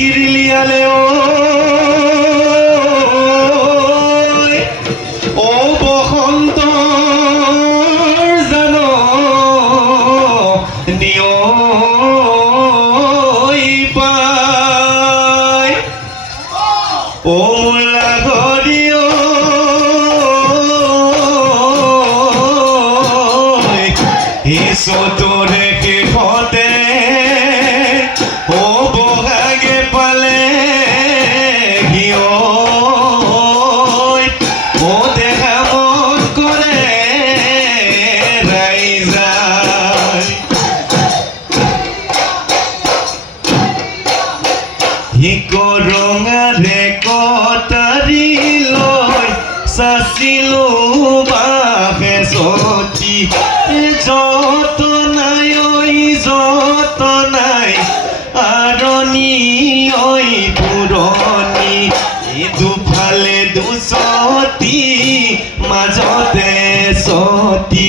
কিৰিলিয়ালে ও বসন্ত জানো নিয় পায় ও মোলা ঘৰিও চতুৰে শেষতে ও বহাগে পালে হিয় ও দেখা মন কৰে ৰাইজাই ৰঙাৰে কটাৰী লৈ চাচিলো বাহে চতি যত নাই যত নাই আৰণি ঐ পুৰণি দুফালে দুচতি মাজতে চতি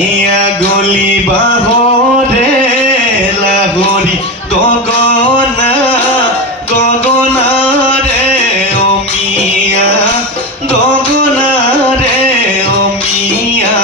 এয়া গলি বাহৰে লাগৰি গগনা গগনাৰে অমিয়া গগনাৰে অমিয়া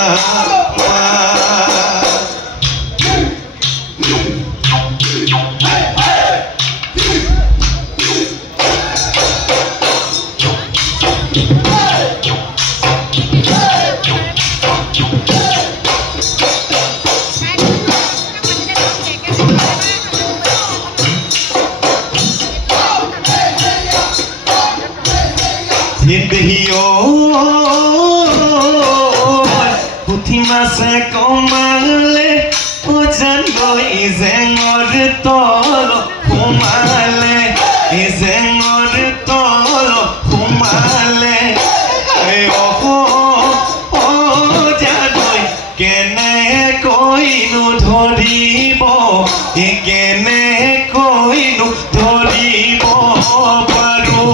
পুঠি মাছে কমালে ও জানৈ জেঙৰ তল সোমালে জেঙৰ তল সোমালে ও জানৈ কেনে কৈনো ধৰিব কেনে কৈনো ধৰিব পাৰো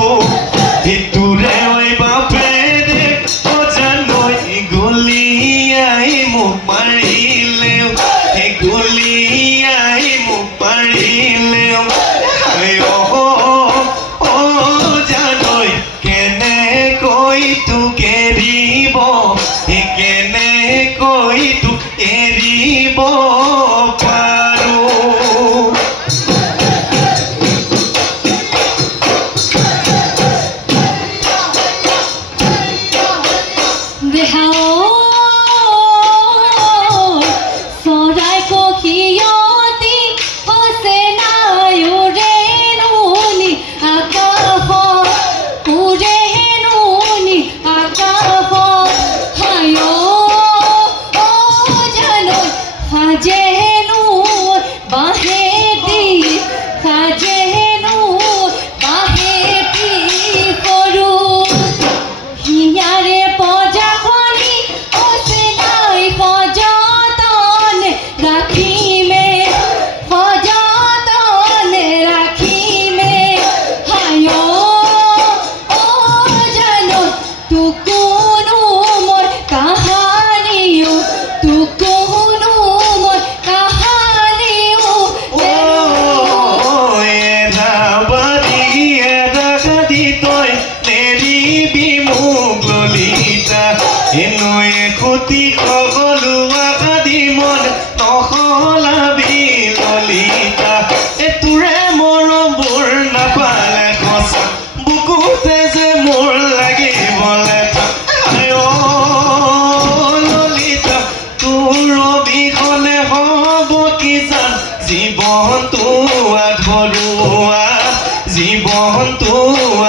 ইটোৰে বাপেৰে ও জানৈ গলিয়াই মোক মাৰিলেও গলিয়াই মোক মাৰিলেও ও জানৈ কেনেকৈ তোক এৰিব কেনেকৈ তোক এৰিব পাৰো ক্ষতি সকলো আদি মন নহলাবি ললিতা তোৰে মৰমবোৰ নাপালে সঁচা বুকুতে যে মোৰ লাগিবলে ললিতা তোৰ অবিহনে হ'ব কি জান জীৱনটো আধৰুৱা জীৱনটো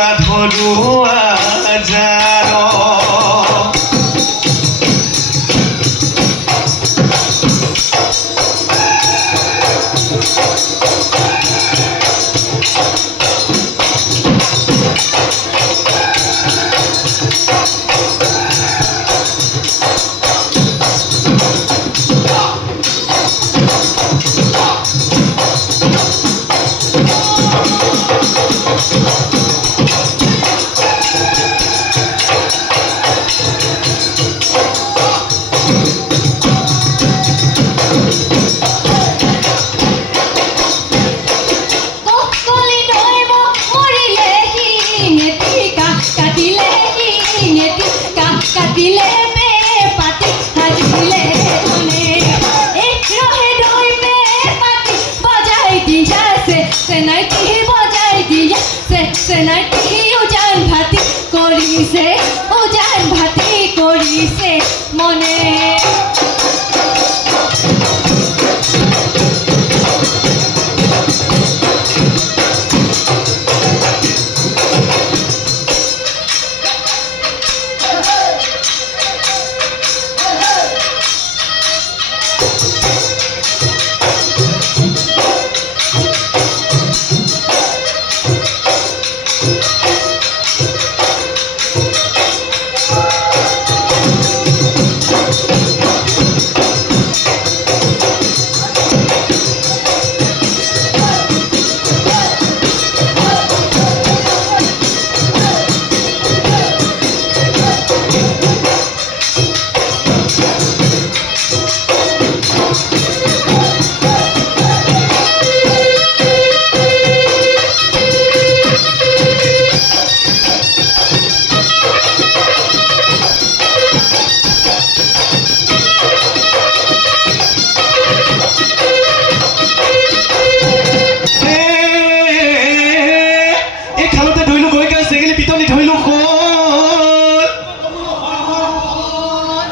আধৰুৱা যাৰ নাই সি উজান ভাতি কৰিছে মনে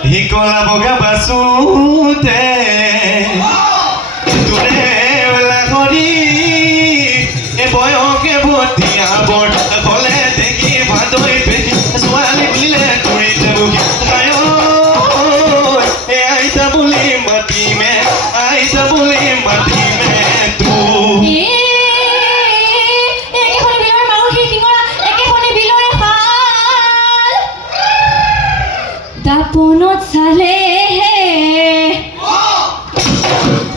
Hikola boga basute Ture la gori E boyo ke botia bor Kole deki bhatoi peti Swali lile kuri tabuki Kayo E aita buli mati me tu দাপনত চালে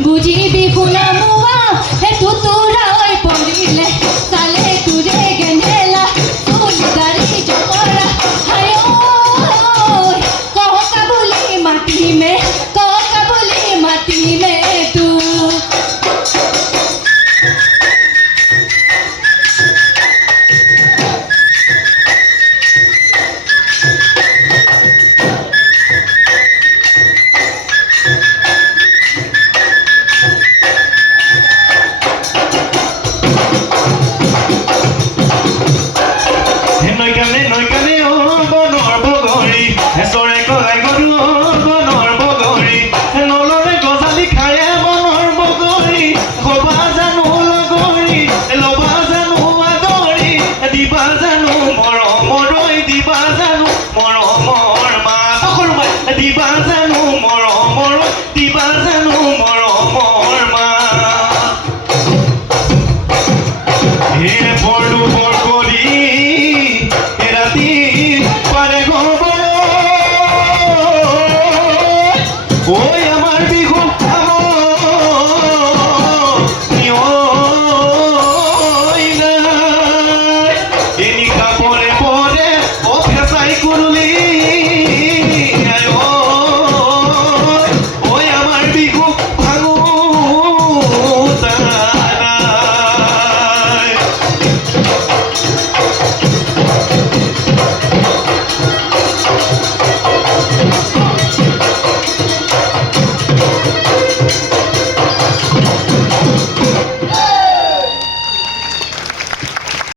বুজিবি শুনা মোৱা হে তুতুৰাই পৰিলে চালে তুৰে গেন্ধেলা তুল দাৰি জপৰা হায় কহকা বুলি মাতিমে তু Here for